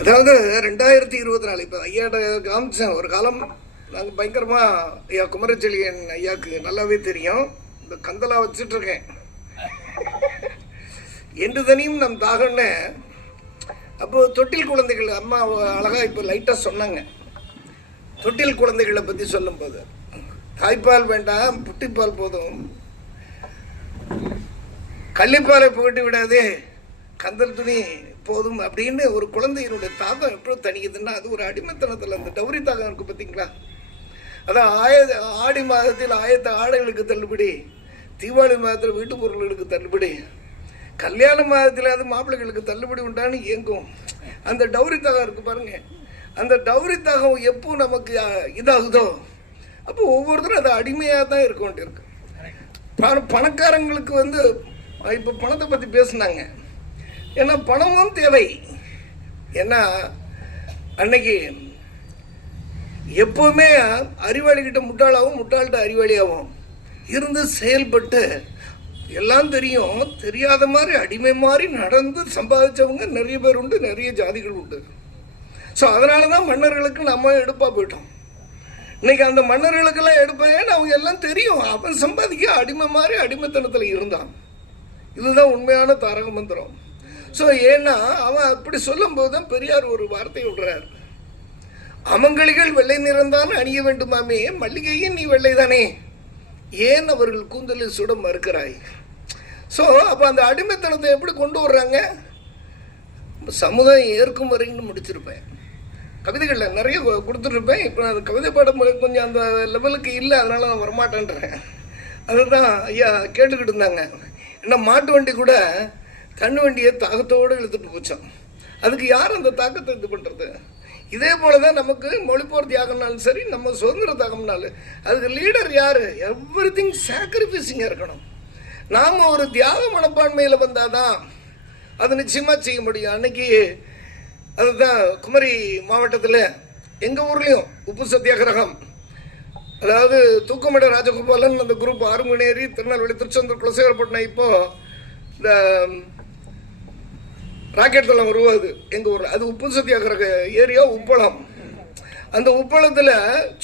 அதாவது ரெண்டாயிரத்தி இருபத்தி நாலு இப்போ ஐயாட்ட காமிச்சேன். ஒரு காலம் நாங்கள் பயங்கரமாக ஐயா குமரச்செழியன் ஐயாவுக்கு நல்லாவே தெரியும். இந்த கந்தலா வச்சுட்ருக்கேன். என்று தனியும் நம் தாகன்னு. அப்போது தொட்டில் குழந்தைகள் அம்மா அழகாக இப்போ லைட்டாக சொன்னாங்க. தொட்டில் குழந்தைகளை பற்றி சொல்லும்போது தாய்ப்பால் வேண்டாம் புட்டிப்பால் போதும். கள்ளிப்பாலை புகட்டி விடாதே கந்தல் துணி போதும் அப்படின்னு ஒரு குழந்தையினுடைய தாகம் எப்படி தணிக்குதுன்னா அது ஒரு அடிமைத்தனத்தில் அந்த டவுரி தாகம் இருக்கு பார்த்தீங்களா அதான் ஆய ஆடி மாதத்தில் ஆயத்த ஆடைகளுக்கு தள்ளுபடி தீபாவளி மாதத்தில் வீட்டு பொருள்களுக்கு தள்ளுபடி கல்யாண மாதத்தில் அது மாப்பிள்ளைகளுக்கு தள்ளுபடி உண்டான்னு இயங்கும். அந்த டவுரி தாகம் இருக்கு பாருங்க. அந்த டவுரி தாகம் எப்போ நமக்கு இதாகுதோ அப்போ ஒவ்வொருத்தரும் அது அடிமையாக தான் இருக்க வேண்டியிருக்கு. பணக்காரங்களுக்கு வந்து இப்போ பணத்தை பற்றி பேசுனாங்க. ஏன்னா பணமும் தேவை. ஏன்னா அன்னைக்கு எப்போவுமே அறிவாளிகிட்ட முட்டாளாகவும் முட்டாள்கிட்ட அறிவாளியாகவும் இருந்து செயல்பட்டு எல்லாம் தெரியும். தெரியாத மாதிரி அடிமை மாதிரி நடந்து சம்பாதிச்சவங்க நிறைய பேர் உண்டு நிறைய ஜாதிகள் உண்டு. ஸோ அதனால தான் மன்னர்களுக்கு நம்ம எடுப்பாக போயிட்டோம். இன்னைக்கு அந்த மன்னர்களுக்கெல்லாம் எடுப்பேன் அவங்க எல்லாம் தெரியும். அவன் சம்பாதிக்க அடிமை மாதிரி அடிமைத்தனத்தில் இருந்தான். இதுதான் உண்மையான தாரக மந்திரம். ஸோ ஏன்னா அவன் அப்படி சொல்லும்போது தான் பெரியார் ஒரு வார்த்தை விடுறார் அமங்கலிகள் வெள்ளை நிறம்தான் அணிய வேண்டுமாமே மல்லிகையும் நீ வெள்ளைதானே? ஏன் அவர்கள் கூந்தலில் சுட மறுக்கிறாய்? ஸோ அப்போ அந்த அடிமைத்தனத்தை எப்படி கொண்டு வர்றாங்க? சமுதாயம் ஏற்கும் வரைக்கும் முடிச்சிருப்பேன். கவிதைகளில் நிறைய கொடுத்துட்ருப்பேன் கொடுத்துருப்பேன். இப்போ நான் அது கவிதை பாடம் கொஞ்சம் அந்த லெவலுக்கு இல்லை அதனால நான் வரமாட்டேன்றேன். அதுதான் ஐயா கேட்டுக்கிட்டு இருந்தாங்க. என்ன மாட்டு வண்டி கூட கண்ணு வண்டியை தாகத்தோடு இழுத்துட்டு போச்சான் அதுக்கு யார் அந்த தாக்கத்தை இது பண்ணுறது இதே போல தான் நமக்கு மொழிப்போர் தியாகம்னாலும் சரி நம்ம சுதந்திர தியாகம்னாலும் அதுக்கு லீடர் யார்? எவ்ரி திங் சாக்ரிஃபைஸிங்காக இருக்கணும். நாம் ஒரு தியாக மனப்பான்மையில் வந்தாதான் அது நிச்சயமாக செய்ய முடியும். அன்னைக்கு அதுதான் குமரி மாவட்டத்தில் எங்கள் ஊர்லேயும் உப்பு சத்தியாகிரகம் அதாவது தூக்கமிட ராஜகோபாலன் அந்த குரூப் ஆறுமணேரி திருநெல்வேலி திருச்செந்தூர் குலசேகரப்பட்டினம் இப்போ இந்த ராக்கெட் தளம் உருவாகுது எங்கள் ஊரில். அது உப்பு சத்தியாகிற ஏரியா உப்பளம். அந்த உப்பளத்தில்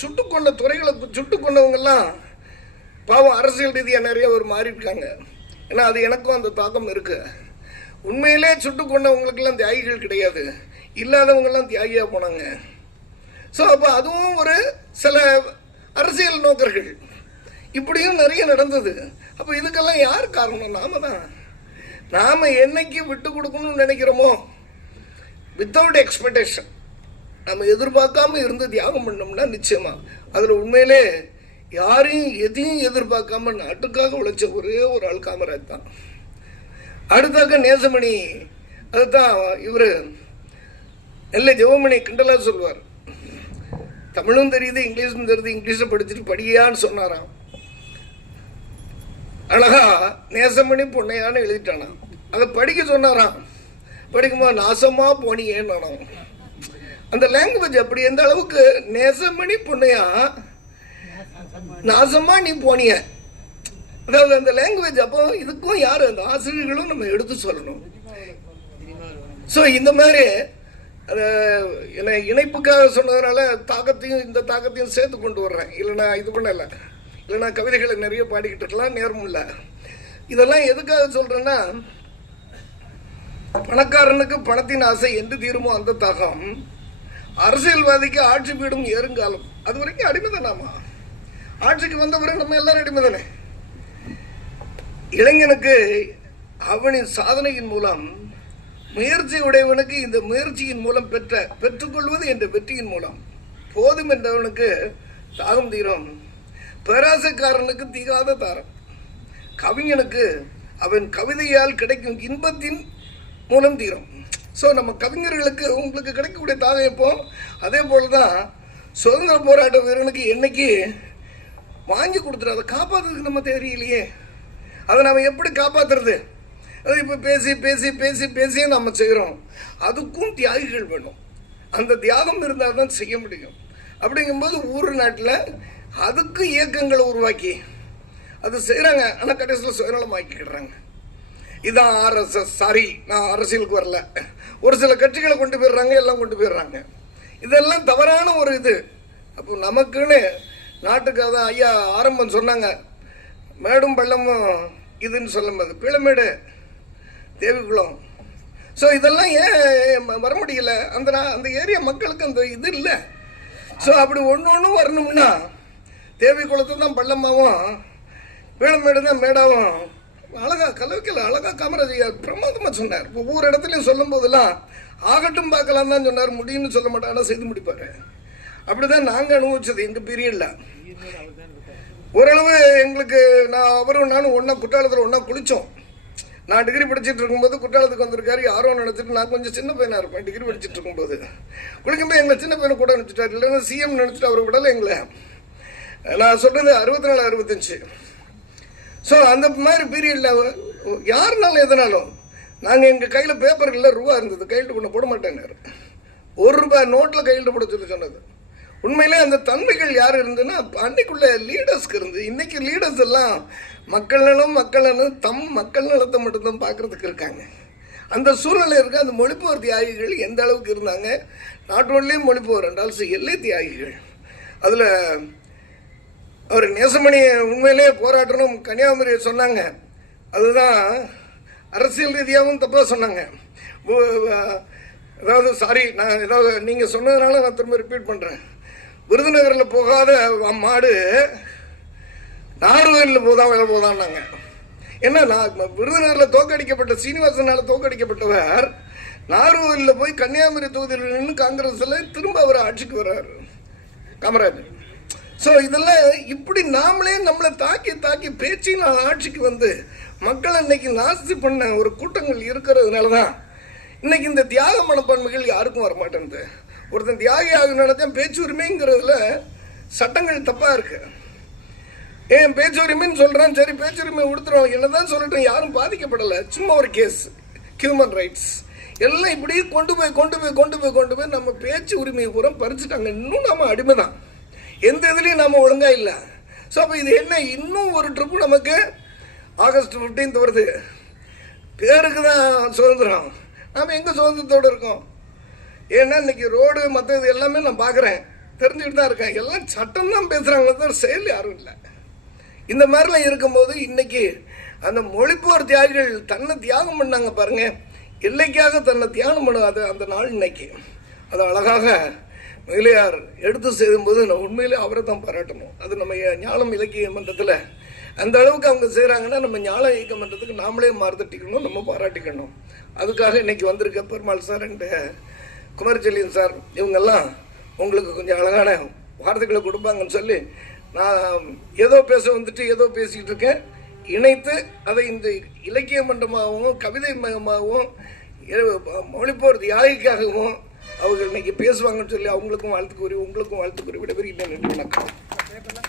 சுட்டு கொண்ட துறைகளை சுட்டு கொண்டவங்கெல்லாம் பாவம் அரசியல் ரீதியாக நிறைய ஒரு மாறி இருக்காங்க ஏன்னா அது எனக்கும் அந்த தாக்கம் இருக்கு. உண்மையிலே சுட்டு கொண்டவங்களுக்கெல்லாம் தியாகிகள் கிடையாது. இல்லாதவங்கெல்லாம் தியாகியாக போனாங்க. ஸோ அப்போ அதுவும் ஒரு சில அரசியல் நோக்கர்கள். இப்படியும் நிறைய நடந்தது. அப்போ இதுக்கெல்லாம் யார் காரணம்? நாம தான். நாம் என்னைக்கு விட்டு கொடுக்கணும்னு நினைக்கிறோமோ? வித்தவுட் எக்ஸ்பெக்டேஷன் நம்ம எதிர்பார்க்காம இருந்து தியாகம் பண்ணோம்னா நிச்சயமா. அதில் உண்மையிலே யாரையும் எதையும் எதிர்பார்க்காம நாட்டுக்காக உழைச்ச ஒரே ஒரு ஆள் காமராஜ் தான். அடுத்தாக்க நேசமணி. அதுதான் இவர் நல்ல ஜெவமணி கிண்டலா சொல்வார் தமிழும் தெரியுது இங்கிலீஷும் தெரியுது இங்கிலீஷை படிச்சுட்டு படியான்னு சொன்னாராம். அழகா நேசமணி பொன்னையான்னு எழுதிட்டானா. அதை படிக்க சொன்னாராம். படிக்கும்போது நாசமா போனியேன்னு அந்த லாங்குவேஜ் அப்படி எந்த அளவுக்கு நேசமணி பொன்னையா? நாசமா நீ போனிய. அதாவது அந்த லாங்குவேஜ் அப்போ இதுக்கும் யார்? அந்த ஆசிரியர்களும் நம்ம எடுத்து சொல்லணும். ஸோ இந்த மாதிரி என்னை இணைப்புக்காக சொன்னதுனால தாக்கத்தையும் இந்த தாக்கத்தையும் சேர்த்து கொண்டு வர்றேன். இல்லை நான் இது பண்ணலை. இல்லைனா கவிதைகளை நிறைய பாடிக்கிட்டு இருக்கலாம் நேரம் இல்லை. இதெல்லாம் எதுக்காக சொல்றேன்னா பணக்காரனுக்கு பணத்தின் ஆசை என்று தீருமோ அந்த தாகம். அரசியல்வாதிக்கு ஆட்சி பீடும் ஏறுங்காலம். அது வரைக்கும் அடிமைதானாமா? ஆட்சிக்கு வந்தவரை நம்ம எல்லாரும் அடிமைதானே? இளைஞனுக்கு அவனின் சாதனையின் மூலம் முயற்சி உடையவனுக்கு இந்த முயற்சியின் மூலம் பெற்ற பெற்றுக்கொள்வது என்ற வெற்றியின் மூலம் போதும் என்றவனுக்கு தாகம் தீரும். பேராசைக்காரனுக்கு தீகாத தாரம் கவிஞனுக்கு அவன் கவிதையால் கிடைக்கும் இன்பத்தின் மூலம் தீரும். ஸோ நம்ம கவிஞர்களுக்கு உங்களுக்கு கிடைக்கக்கூடிய தாகம் எப்போ? அதே போல தான் சுதந்திர போராட்ட வீரனுக்கு என்னைக்கு வாங்கி கொடுத்துரு அதை காப்பாற்றுறதுக்கு நம்ம தெரியலையே அதை நம்ம எப்படி காப்பாத்துறது? அது இப்போ பேசி பேசி பேசி பேசியே நம்ம செய்கிறோம் அதுக்கும் தியாகிகள் வேணும். அந்த தியாகம் இருந்தால் தான் செய்ய முடியும். அப்படிங்கும்போது ஊர் நாட்டில் அதுக்கு இயக்கங்களை உருவாக்கி அது செய்கிறாங்க ஆனால் கடைசியில் சுயநலமாக்கிக்கிடுறாங்க இதான் ஆர்எஸ்எஸ். சாரி நான் அரசியலுக்கு வரல. ஒரு சில கட்சிகளை கொண்டு போயிடுறாங்க எல்லாம் கொண்டு போயிடுறாங்க. இதெல்லாம் தவறான ஒரு இது. அப்போ நமக்குன்னு நாட்டுக்காக தான் ஐயா ஆரம்பம் சொன்னாங்க. மேடும் பள்ளமும் இதுன்னு சொல்லும்போது பிளமேடு தேவிக்குளம் ஸோ இதெல்லாம் ஏன் வர முடியல? அந்த அந்த ஏரியா மக்களுக்கு அந்த இது இல்லை. ஸோ அப்படி ஒன்று ஒன்றும் வரணும்னா தேவி குளத்தில் தான் பள்ளமாவும் வேளமேடு தான் மேடாவும். அழகா கலவைக்கல அழகா காமராஜ் பிரமாதமாக சொன்னார். ஒவ்வொரு இடத்துலையும் சொல்லும் போதெல்லாம் ஆகட்டும் பார்க்கலாம் தான் சொன்னார் முடியும்னு சொல்ல மாட்டார் ஆனால் செய்து முடிப்பார். அப்படிதான் நாங்கள் அனுபவிச்சது எங்கள் பீரியடில் ஓரளவு எங்களுக்கு நான் அவரும் நானும் ஒன்றா குற்றாலத்தில் ஒன்றா குளித்தோம் நான் டிகிரி படிச்சுட்டு இருக்கும்போது குற்றாலத்துக்கு வந்திருக்காரு யாரோ நினச்சிட்டு நான் கொஞ்சம் சின்ன பையனாக இருப்பேன் டிகிரி படிச்சுட்டு இருக்கும்போது. குளிக்கும்போது எங்களை சின்ன பையனை கூட நினச்சிட்டாரு இல்லைன்னா சிஎம் நினச்சிட்டு அவர் விடலை எங்களை. நான் சொல்கிறது அறுபத்தி நாலு அறுபத்தஞ்சு. ஸோ அந்த மாதிரி பீரியடில் யாருனாலும் எதனாலும் நாங்கள் எங்கள் கையில் பேப்பர் இல்லை ரூபா இருந்தது. கையெழுத்து கொண்டு போட மாட்டேன்னாரு. ஒரு ரூபாய் நோட்டில் கையெழுத்து போட சொல்லி சொன்னது. உண்மையிலே அந்த தன்மைகள் யார் இருந்ததுன்னா அன்னைக்குள்ள லீடர்ஸ்க்கு இருந்து இன்னைக்கு லீடர்ஸ் எல்லாம் மக்கள் நலம் மக்கள் நலம் தம் மக்கள் நலத்தை மட்டும்தான் பார்க்குறதுக்கு இருக்காங்க. அந்த சூழ்நிலை இருக்க அந்த மொழிப்போர் தியாகிகள் எந்த அளவுக்கு இருந்தாங்க? நாட்டு ஒன்றிலையும் மொழிப்போர் என்றால் எல்லை தியாகிகள். அதில் அவர் நேசமணி உண்மையிலே போராட்டணும் கன்னியாகுமரியை சொன்னாங்க. அதுதான் அரசியல் ரீதியாகவும் தப்பாக சொன்னாங்க. உ- அதாவது சாரி நான் ஏதாவது நீங்கள் சொன்னதுனால நான் திரும்ப ரிப்பீட் பண்ணுறேன் விருதுநகரில் போகாத மாடு நாகர்கோயிலில் போதான் வேலை போதான்னாங்க. ஏன்னா நான் விருதுநகரில் தோக்கடிக்கப்பட்ட சீனிவாசனால் தோக்கடிக்கப்பட்டவர் நாகர்கோயிலில் போய் கன்னியாகுமரி தொகுதியில் நின்று காங்கிரஸில் திரும்ப அவர் ஆட்சிக்கு வர்றாரு. காமராஜர். ஸோ இதில் இப்படி நாமளே நம்மளை தாக்கி தாக்கி பேச்சின் ஆட்சிக்கு வந்து மக்கள் இன்னைக்கு நாஸ்தி பண்ண ஒரு கூட்டங்கள் இருக்கிறதுனால தான் இன்னைக்கு இந்த தியாக மனப்பான்மைகள் யாருக்கும் வர ஒருத்தன் தியாகி ஆகுனால தான் பேச்சு உரிமைங்கிறதுல சட்டங்கள் தப்பாக இருக்குது ஏன் பேச்சுரிமைன்னு சொல்கிறான் சரி பேச்சுரிமை கொடுத்துருவோம் என்னதான் சொல்லட்டும் யாரும் பாதிக்கப்படலை. சும்மா ஒரு கேஸ் ஹியூமன் ரைட்ஸ் எல்லாம் இப்படி கொண்டு போய் கொண்டு போய் கொண்டு போய் கொண்டு போய் நம்ம பேச்சு உரிமையை பூரா பறிச்சுட்டாங்க. இன்னும் நம்ம அடிமை தான் எந்த இதுலேயும் நம்ம ஒழுங்காக இல்லை. ஸோ அப்போ இது என்ன? இன்னும் ஒரு ட்ரிப்பு நமக்கு ஆகஸ்ட் 15th வருது. பேருக்கு தான் சுதந்திரம். நாம் எங்கே சுதந்திரத்தோடு இருக்கோம்? ஏன்னா இன்னைக்கு ரோடு மற்ற இது எல்லாமே நான் பார்க்குறேன் தெரிஞ்சுக்கிட்டு தான் இருக்கேன். எல்லாம் சட்டம் தான் பேசுகிறாங்களே தான் செயல் யாரும் இல்லை. இந்த மாதிரிலாம் இருக்கும்போது இன்னைக்கு அந்த மொழிப்போர் தியாகிகள் தன்னை தியாகம் பண்ணாங்க பாருங்கள் எல்லைக்காக தன்னை தியாகம் பண்ணாத அந்த நாள் இன்னைக்கு. அது அழகாக முதலியார் எடுத்து செய்யும்போது நான் உண்மையிலே அவரை தான் பாராட்டணும். அது நம்ம ஞானம் இலக்கிய மன்றத்தில் அந்த அளவுக்கு அவங்க செய்கிறாங்கன்னா நம்ம ஞான இயக்க மன்றத்துக்கு நாமளே மாறுதட்டிக்கணும் நம்ம பாராட்டிக்கணும். அதுக்காக இன்னைக்கு வந்திருக்க Perumal sir and Kumarachelliyan sir இவங்கெல்லாம் உங்களுக்கு கொஞ்சம் அழகான வார்த்தைகளை கொடுப்பாங்கன்னு சொல்லி நான் ஏதோ பேச வந்துட்டு ஏதோ பேசிக்கிட்டு இருக்கேன். இணைத்து அதை இந்த இலக்கிய மன்றமாகவும் கவிதை மயமாகவும் மொழிப்போர் தியாகிக்காகவும் அவர்கள் இன்னைக்கு பேசுவாங்கன்னு சொல்லி அவங்களுக்கும் வாழ்த்து கூறி உங்களுக்கும் வாழ்த்து கூறி விடைபெறுகிறேன். நன்றி வணக்கம்.